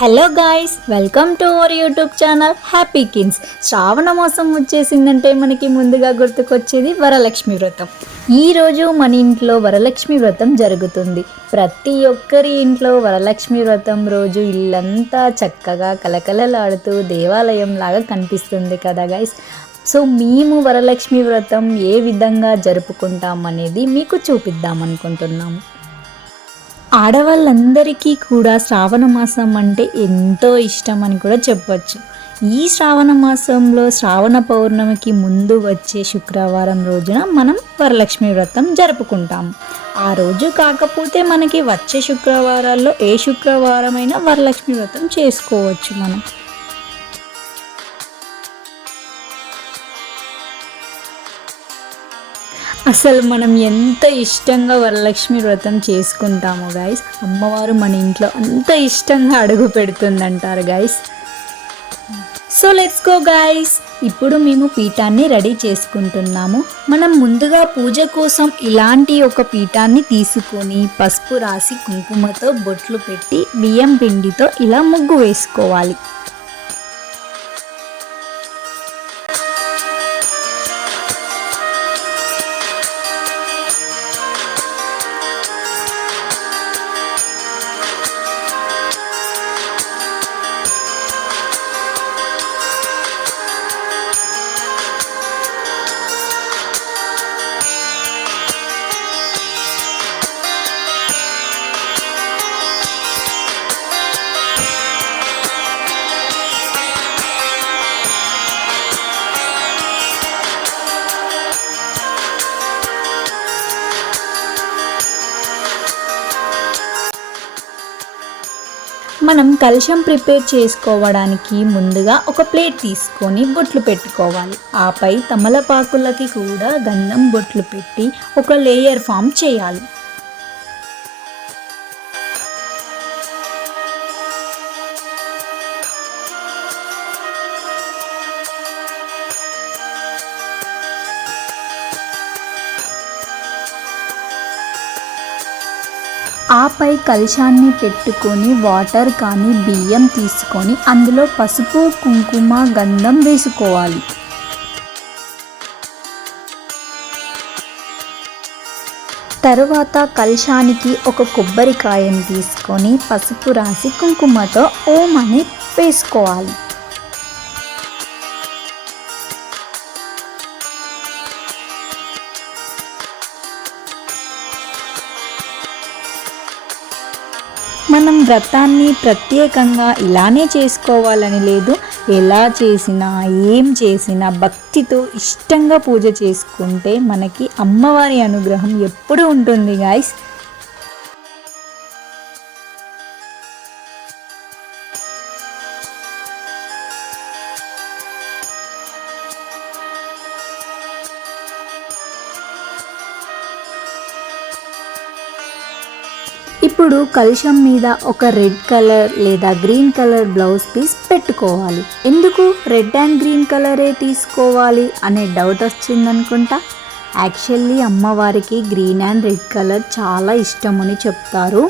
Hello guys, welcome to our YouTube channel happy kids. Shravana మాసం వచ్చేసిందంటే మనకి ముందుగా గుర్తుకొచ్చేది వరలక్ష్మి వ్రతం. ఈరోజు మన ఇంట్లో వరలక్ష్మి వ్రతం జరుగుతుంది. ప్రతి ఒక్కరి ఇంట్లో వరలక్ష్మి వ్రతం రోజు ఇల్లంతా చక్కగా కలకలలాడుతూ దేవాలయం లాగా కనిపిస్తుంది కదా గాయ్స్. సో మేము వరలక్ష్మి వ్రతం ఏ విధంగా జరుపుకుంటాం అనేది మీకు చూపిద్దాం అనుకుంటున్నాము. ఆడవాళ్ళందరికీ కూడా శ్రావణ మాసం అంటే ఎంతో ఇష్టం అని కూడా చెప్పచ్చు. ఈ శ్రావణ మాసంలో శ్రావణ పౌర్ణమికి ముందు వచ్చే శుక్రవారం రోజున మనం వరలక్ష్మి వ్రతం జరుపుకుంటాము. ఆ రోజు కాకపోతే మనకి వచ్చే శుక్రవారాల్లో ఏ శుక్రవారమైనా వరలక్ష్మి వ్రతం చేసుకోవచ్చు మనం. అసలు మనం ఎంత ఇష్టంగా వరలక్ష్మి వ్రతం చేసుకుంటాము గాయస్. అమ్మవారు మన ఇంట్లో అంత ఇష్టంగా అడుగు పెడుతుందంటారు guys. So let's go guys. ఇప్పుడు మేము పీఠాన్ని రెడీ చేసుకుంటున్నాము. మనం ముందుగా పూజ కోసం ఇలాంటి ఒక పీఠాన్ని తీసుకొని పసుపు రాసి కుంకుమతో బొట్లు పెట్టి బియ్యం పిండితో ఇలా ముగ్గు వేసుకోవాలి. మనం కలశం ప్రిపేర్ చేసుకోవడానికి ముందుగా ఒక ప్లేట్ తీసుకొని బొట్లు పెట్టుకోవాలి. ఆపై తమలపాకులకి కూడా గంధం బొట్లు పెట్టి ఒక లేయర్ ఫామ్ చేయాలి. ఆపై కలశాన్ని పెట్టుకొని వాటర్ కానీ బియ్యం తీసుకొని అందులో పసుపు కుంకుమ గంధం వేసుకోవాలి. తరువాత కలశానికి ఒక కొబ్బరికాయని తీసుకొని పసుపు రాసి కుంకుమతో ఓం అని వేసుకోవాలి. మనం వ్రతాన్ని ప్రత్యేకంగా ఇలానే చేసుకోవాలని లేదు. ఎలా చేసినా ఏం చేసినా భక్తితో ఇష్టంగా పూజ చేసుకుంటే మనకి అమ్మవారి అనుగ్రహం ఎప్పుడు ఉంటుంది గాయ్స్. ఇప్పుడు కలశం మీద ఒక రెడ్ కలర్ లేదా గ్రీన్ కలర్ బ్లౌజ్ పీస్ పెట్టుకోవాలి. ఎందుకు రెడ్ అండ్ గ్రీన్ కలరే తీసుకోవాలి అనే డౌట్ వచ్చిందనుకుంటా. యాక్చువల్లీ అమ్మవారికి గ్రీన్ అండ్ రెడ్ కలర్ చాలా ఇష్టమని చెప్తారు.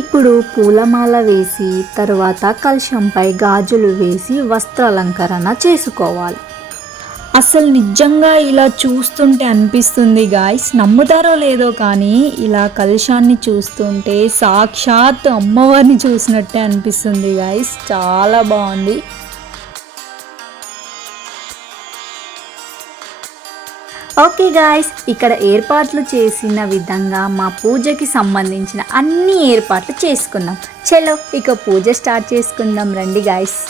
ఇప్పుడు పూలమాల వేసి తర్వాత కలశంపై గాజులు వేసి వస్త్రాలంకరణ చేసుకోవాలి. అసలు నిజంగా ఇలా చూస్తుంటే అనిపిస్తుంది గాయ్స్, నమ్ముతారో లేదో కానీ ఇలా కలశాన్ని చూస్తుంటే సాక్షాత్ అమ్మవారిని చూసినట్టే అనిపిస్తుంది గాయ్స్. చాలా బాగుంది. ఓకే గాయ్స్, ఇక్కడ ఏర్పాట్లు చేసిన విధంగా మా పూజకి సంబంధించిన అన్ని ఏర్పాట్లు చేసుకున్నాం. చలో ఇక పూజ స్టార్ట్ చేసుకుందాం రండి గాయ్స్.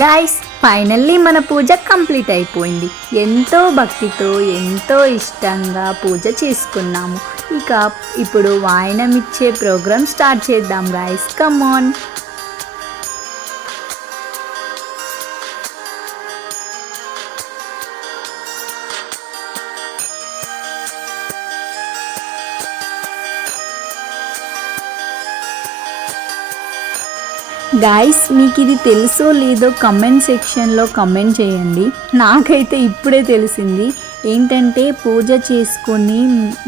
Guys, ఫైనల్లీ మన పూజ కంప్లీట్ అయిపోయింది. ఎంతో భక్తితో ఎంతో ఇష్టంగా పూజ చేసుకున్నాము. ఇక ఇప్పుడు వాయనం ఇచ్చే ప్రోగ్రామ్ స్టార్ట్ చేద్దాం గైస్, కమ్ ఆన్. గాయస్, మీకు ఇది తెలుసో లేదో కమెంట్ సెక్షన్లో కమెంట్ చేయండి. నాకైతే ఇప్పుడే తెలిసింది. ఏంటంటే పూజ చేసుకొని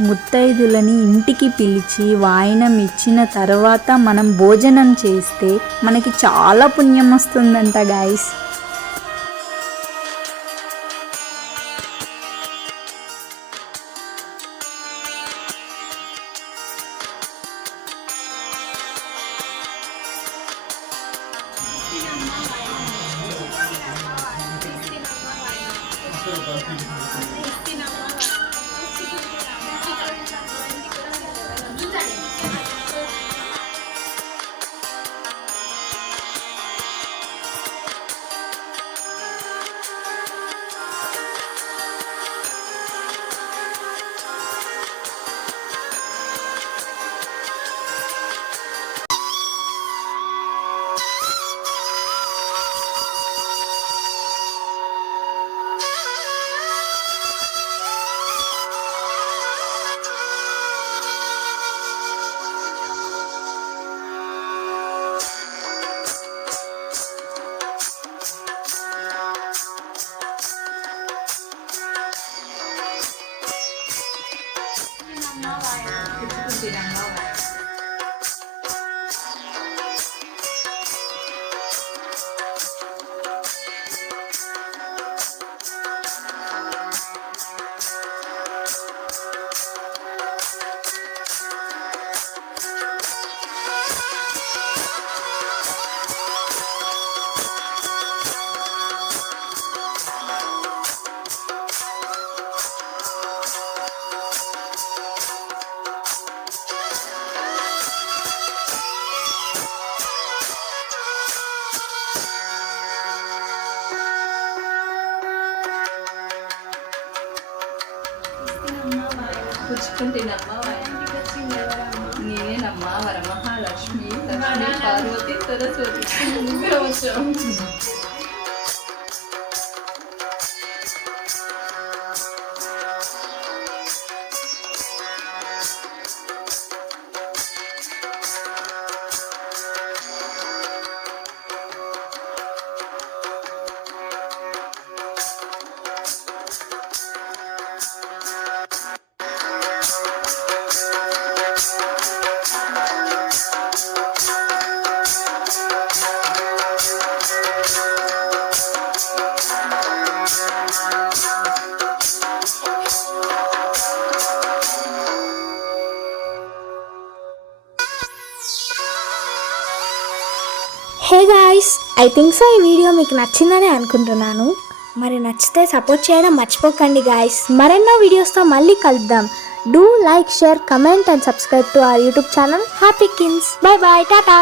ముత్తైదులని ఇంటికి పిలిచి వాయనం ఇచ్చిన తర్వాత మనం భోజనం చేస్తే మనకి చాలా పుణ్యం వస్తుందంట గాయస్. పుచ్చుకుంటేనమ్మా నేనేనమ్మా Varamahalakshmi, Lakshmi, Parvati, Saraswati. Hey guys, I think so ఈ వీడియో మీకు నచ్చిందని అనుకుంటున్నాను. మరి నచ్చితే సపోర్ట్ చేయడం మర్చిపోకండి గాయ్స్. మరెన్నో వీడియోస్తో మళ్ళీ కలుద్దాం. Do like, share, comment and subscribe to our YouTube channel happy kins. Bye bye, Tata.